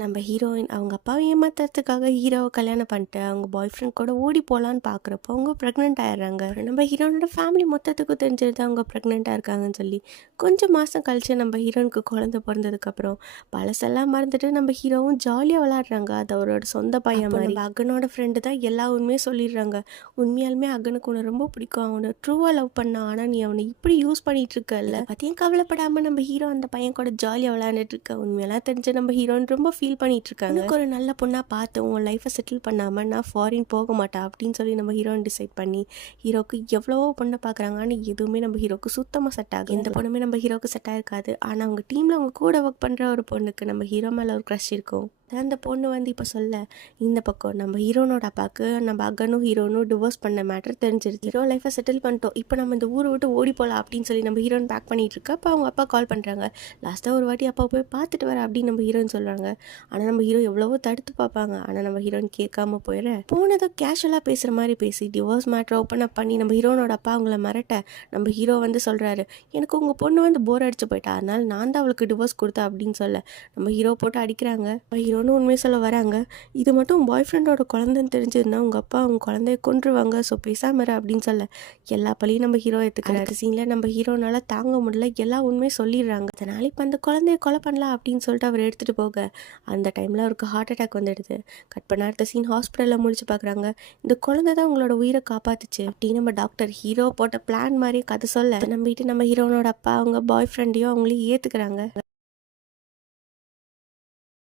நம்ம ஹீரோயின் அவங்க அப்பாவை ஏமாத்துறதுக்காக ஹீரோவை கல்யாணம் பண்ணிட்டு அவங்க பாய் ஃப்ரெண்ட் கூட ஓடி போகலான்னு பார்க்குறப்போ அவங்க ப்ரெக்னென்ட் ஆயிடுறாங்க. நம்ம ஹீரோனோட ஃபேமிலி மொத்தத்துக்கும் தெரிஞ்சிருது அவங்க ப்ரெக்னெண்ட்டாக இருக்காங்கன்னு சொல்லி. கொஞ்சம் மாதம் கழிச்சு நம்ம ஹீரோனுக்கு குழந்தை பிறந்ததுக்கப்புறம் பழசெல்லாம் மறந்துட்டு நம்ம ஹீரோவும் ஜாலியாக விளாட்றாங்க. அது அவரோட சொந்த பையன் மாதிரி. நம்ம அகனோட ஃப்ரெண்டு தான் எல்லா உண்மையும் சொல்லிடுறாங்க. உண்மையாலுமே அகனுக்கு உன்னை ரொம்ப பிடிக்கும், அவனை ட்ரூவாக லவ் பண்ணான், ஆனால் நீ அவனை இப்படி யூஸ் பண்ணிட்டு இருக்கல பற்றியும் கவலைப்படாமல் நம்ம ஹீரோ அந்த பையன் கூட ஜாலியாக விளையாண்டுட்டு இருக்க. உண்மையெல்லாம் தெரிஞ்சு நம்ம ஹீரோயின் ரொம்ப ஃபீல் பண்ணிட்டு இருக்காங்க. எனக்கு ஒரு நல்ல பொண்ணாக பார்த்து உன் லைஃப்பை செட்டில் பண்ணாமல் நான் ஃபாரின் போக மாட்டேன் அப்படின்னு சொல்லி நம்ம ஹீரோயின் டிசைட் பண்ணி ஹீரோக்கு எவ்வளவோ பொண்ணை பார்க்குறாங்க. ஆனால் எதுவுமே நம்ம ஹீரோக்கு சுத்தமாக செட் ஆகும். எந்த பொண்ணுமே நம்ம ஹீரோக்கு செட் ஆகிருக்காது. ஆனால் அவங்க டீமில் அவங்க கூட ஒர்க் பண்ணுற ஒரு பொண்ணுக்கு நம்ம ஹீரோ மேலே ஒரு க்ரஷ் இருக்கும். அந்த பொண்ணு வந்து இப்போ சொல்ல இந்த பக்கம் நம்ம ஹீரோனோட அப்பாவுக்கு நம்ம அகனும் ஹீரோனும் டிவோர்ஸ் பண்ண மேட்டர் தெரிஞ்சிருச்சு. ஹீரோ லைஃப்பை செட்டில் பண்ணிட்டோம், இப்போ நம்ம இந்த ஊரை விட்டு ஓடி போகலாம் அப்படின்னு சொல்லி நம்ம ஹீரோன் பேக் பண்ணிட்டு இருக்கா. அப்போ அவங்க அப்பா கால் பண்ணுறாங்க. லாஸ்ட்டாக ஒரு வாட்டி அப்பா போய் பார்த்துட்டு வர அப்படின்னு நம்ம ஹீரோன்னு சொல்கிறாங்க. ஆனால் நம்ம ஹீரோ எவ்வளவோ தடுத்து பார்ப்பாங்க. ஆனால் நம்ம ஹீரோயின் கேட்காம போயிட போனதை கேஷுவலாக பேசுகிற மாதிரி பேசி டிவோர்ஸ் மேட்டர் ஓப்பன் அப் பண்ணி நம்ம ஹீரோனோட அப்பா அவங்கள மிரட்ட நம்ம ஹீரோ வந்து சொல்கிறாரு, எனக்கு உங்கள் பொண்ணு வந்து போர் அடிச்சு போயிட்டா, அதனால நான் தான் அவளுக்கு டிவோர்ஸ் கொடுத்தா அப்படின்னு சொல்ல நம்ம ஹீரோ போட்டு அடிக்கிறாங்க. ஹீரோன்னு உண்மையை சொல்ல வராங்க. இது மட்டும் பாய் ஃப்ரெண்டோட குழந்தைன்னு தெரிஞ்சதுன்னா உங்கள் அப்பா அவங்க குழந்தைய கொன்றுவாங்க, ஸோ பேசாம அப்படின்னு சொல்ல எல்லா பழியும் நம்ம ஹீரோ எடுத்துக்கிறாரு. சீனில் நம்ம ஹீரோனால தாங்க முடியல, எல்லா உண்மையும் சொல்லிடுறாங்க. அதனால இப்போ அந்த குழந்தைய கொலை பண்ணலாம் அப்படின்னு சொல்லிட்டு அவர் எடுத்துகிட்டு போக அந்த டைமில் அவருக்கு ஹார்ட் அட்டாக் வந்துடுது. கட் பண்ண அடுத்த சீன் ஹாஸ்பிட்டலில் முடிச்சு பார்க்குறாங்க. இந்த குழந்தை தான் உங்களோட உயிரை காப்பாத்துச்சு அப்படின்னு நம்ம டாக்டர் ஹீரோ போட்ட பிளான் மாதிரி கதை சொல்ல நம்பிட்டு நம்ம ஹீரோனோட அப்பா அவங்க பாய் ஃப்ரெண்டையும் அவங்களையும் ஏற்றுக்கிறாங்க.